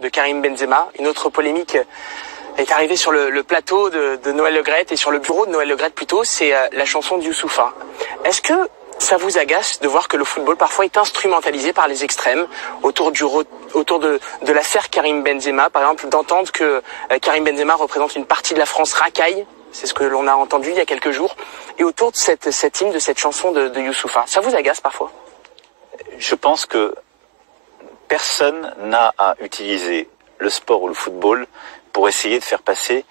De Karim Benzema, une autre polémique est arrivée sur le plateau de Noël Le Graët et sur le bureau de Noël Le Graët plutôt, c'est la chanson de Youssoupha. Est-ce que ça vous agace de voir que le football parfois est instrumentalisé par les extrêmes autour de l'affaire Karim Benzema, par exemple, d'entendre que Karim Benzema représente une partie de la France racaille, c'est ce que l'on a entendu il y a quelques jours, et autour de cet hymne, de cette chanson de Youssoupha. Ça vous agace parfois? Je pense que personne n'a à utiliser le sport ou le football pour essayer de faire passer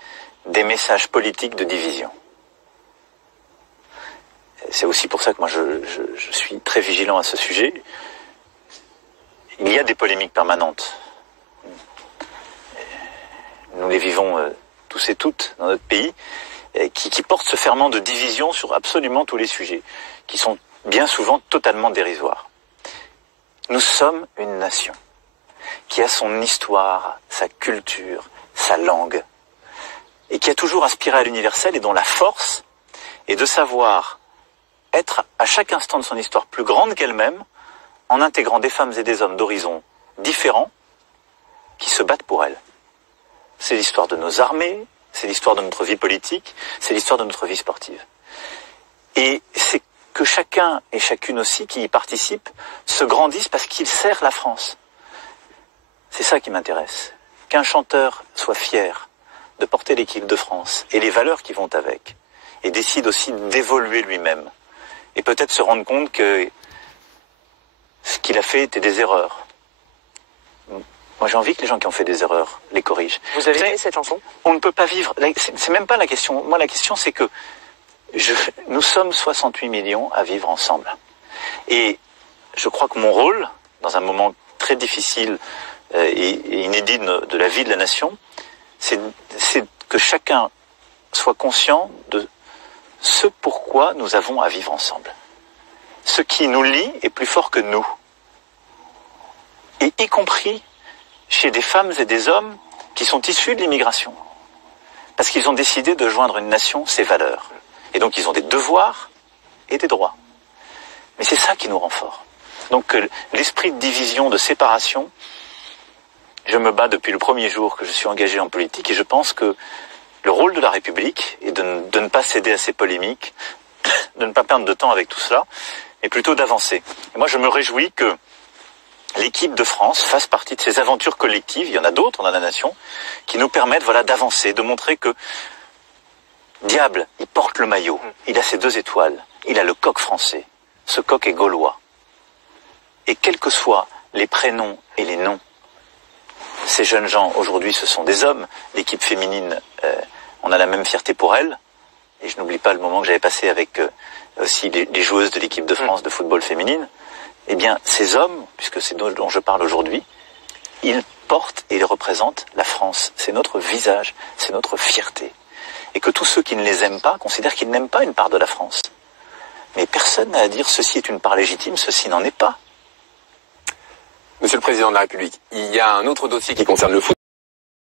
des messages politiques de division. C'est aussi pour ça que moi je suis très vigilant à ce sujet. Il y a des polémiques permanentes. Nous les vivons tous et toutes dans notre pays, qui portent ce ferment de division sur absolument tous les sujets, qui sont bien souvent totalement dérisoires. Nous sommes une nation qui a son histoire, sa culture, sa langue, et qui a toujours aspiré à l'universel et dont la force est de savoir être à chaque instant de son histoire plus grande qu'elle-même, en intégrant des femmes et des hommes d'horizons différents qui se battent pour elle. C'est l'histoire de nos armées, c'est l'histoire de notre vie politique, c'est l'histoire de notre vie sportive. Et c'est que chacun et chacune aussi qui y participe se grandissent parce qu'il sert la France. C'est ça qui m'intéresse. Qu'un chanteur soit fier de porter l'équipe de France et les valeurs qui vont avec, et décide aussi d'évoluer lui-même, et peut-être se rendre compte que ce qu'il a fait était des erreurs. Moi j'ai envie que les gens qui ont fait des erreurs les corrigent. Vous avez aimé cette chanson? On ne peut pas vivre, c'est même pas la question. Moi la question c'est que nous sommes 68 millions à vivre ensemble. Et je crois que mon rôle, dans un moment très difficile et inédit de la vie de la nation, c'est que chacun soit conscient de ce pourquoi nous avons à vivre ensemble. Ce qui nous lie est plus fort que nous. Et y compris chez des femmes et des hommes qui sont issus de l'immigration. Parce qu'ils ont décidé de joindre une nation, ses valeurs. Et donc ils ont des devoirs et des droits. Mais c'est ça qui nous rend forts. Donc l'esprit de division, de séparation, je me bats depuis le premier jour que je suis engagé en politique et je pense que le rôle de la République est de ne pas céder à ces polémiques, de ne pas perdre de temps avec tout cela, mais plutôt d'avancer. Et moi je me réjouis que l'équipe de France fasse partie de ces aventures collectives, il y en a d'autres dans la nation, qui nous permettent d'avancer, de montrer que Diable, il porte le maillot, il a ses 2 étoiles, il a le coq français, ce coq est gaulois. Et quels que soient les prénoms et les noms, ces jeunes gens, aujourd'hui, ce sont des hommes. L'équipe féminine, on a la même fierté pour elle. Et je n'oublie pas le moment que j'avais passé avec aussi les joueuses de l'équipe de France de football féminine. Eh bien, ces hommes, puisque c'est dont je parle aujourd'hui, ils portent et ils représentent la France. C'est notre visage, c'est notre fierté. Et que tous ceux qui ne les aiment pas considèrent qu'ils n'aiment pas une part de la France. Mais personne n'a à dire ceci est une part légitime, ceci n'en est pas. Monsieur le Président de la République, il y a un autre dossier qui concerne le foot.